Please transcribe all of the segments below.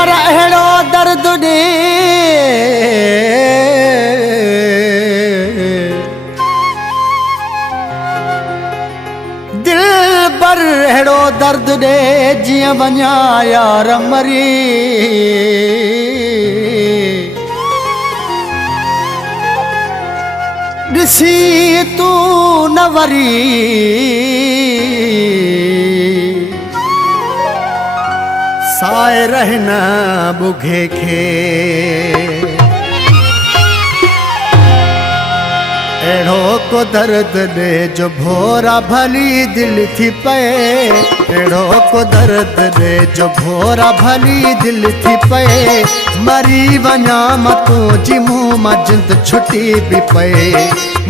पर अहिड़ो दर्द ॾे दिल पर अहिड़ो दर्द ॾे जीअं वञा यार मरी ॾिसी तूं न वरी साए रहना बुघे खे अहिड़ो को दर्द ॾे जो भोरा भली दिल थी पए अहिड़ो को दर्द ॾे जो भोरा भली दिल थी पए मरी वञा मां तुंहिंजी मुंहुं मां जिंद छुटी बि पए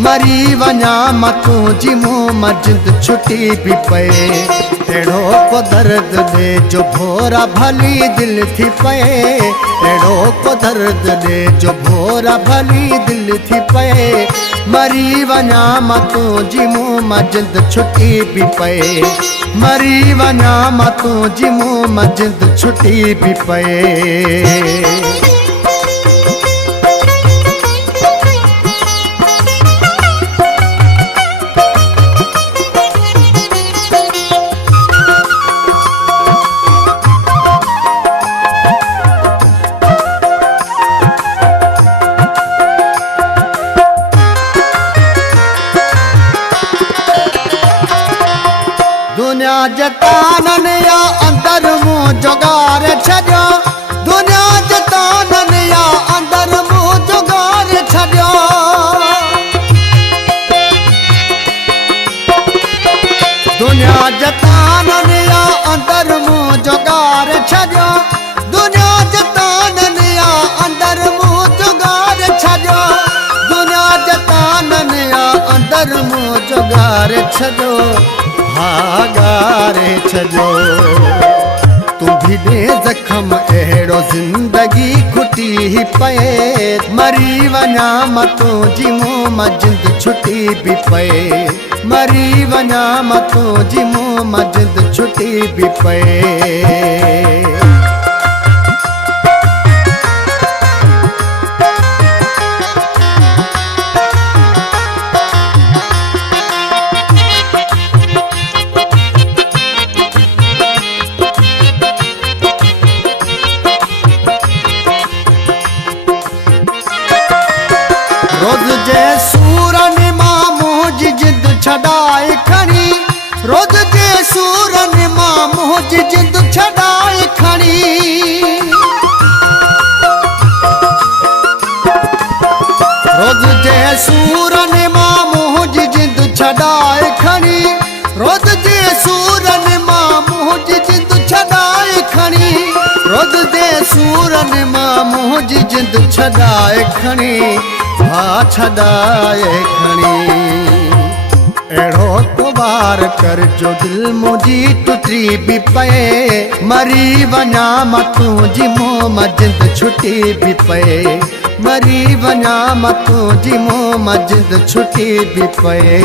मरी वञा मां तुंहिंजी मुंहुं मां जिंद छुटी बि पए अहिड़ो को दर्द ॾे जो भोरा भली दिल थी पए अहिड़ो को दर्द ॾे जो भोरा भली दिल थी पए मरी वञा मां तुंहिंजी मुंहुं मां जिंद छुटी बि पए मरी वञा मां तुंहिंजी मुंहुं मां जिंद छुटी बि पए दुनिया जतानन या अंदर मुंह जोगार छॾियो दुनिया जतानन या अंदर मुंह जोगार छॾियो दुनिया जतानन या अंदर मुंह जोगार छॾियो दुनिया जतानन या अंदर मुंह जोगार छॾियो दुनिया जतानन या अंदर मुंह जोगार छॾियो भागारे छॾियो तूं भी दे ज़ख़्म अहिड़ो ज़िंदगी खुटी ही पए मरी वञा मां तुंहिंजी मुंहुं मां जिंद छुटी बि पए मरी वञा मां तुंहिंजी मुंहुं मां जिंद छुटी बि पए रोज़ जे सूरन मां मुंहिंजी जिंद छॾाए खणी रोज़ जे सूरन मां मुंहिंजी जिंद छॾाए खणी रोज़ जे सूरन मां मुंहिंजी जिंद छॾाए खणी रोज़ जे सूरन मां मुंहिंजी जिंद छॾाए खणी रोज़ जे सूरन मां मुंहिंजी जिंद छॾाए खणी हा छॾाए खणी अहिड़ो को वार कर जो दिल मुंहिंजी टुटी बि पए मरी वञा मां तुंहिंजी मुंहुं मां जिंद छुटी बि पए मरी वञा मां तुंहिंजी मुंहुं मां जिंद छुटी बि पए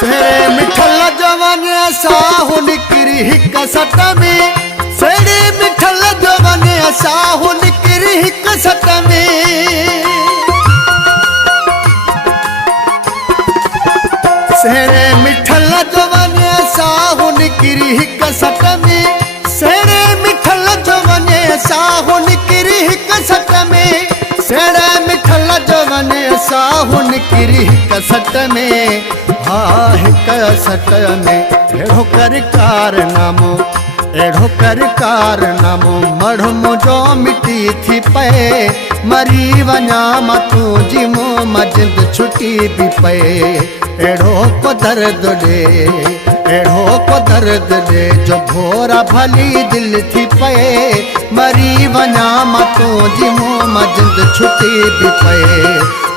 सेड़े मिठल जवन साहु निकिरी हिक सट में सेड़े मिठल जवन साहु निकिरी हिक सट में सेड़े मिठल जवन साहु निकिरी हिक सट में सेड़े मिठल जवन साहु निकिरी हिक सट में सेड़े मिठल जवन साहु निकिरी हिक सट में हा हिक सट में अहिड़ो कर कारनामो अहिड़ो कर कारनामो मढ़ मुंहिंजो मिटी थी पए मरी वञा मां तुंहिंजी मुंहुं मां जिंद छुटी भी पए अहिड़ो को दर्द ॾे अहिड़ो को दर्द ॾे जो भोरा भली दिल थी पए मरी वञा मां तुंहिंजी मुंहुं मां जिंद छुटी भी पए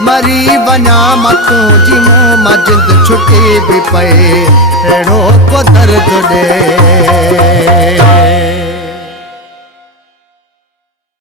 मरी वञा मां तुंहिंजी मुंहुं मां जिंद छुटी भी पए अहिड़ो को दर्द ॾे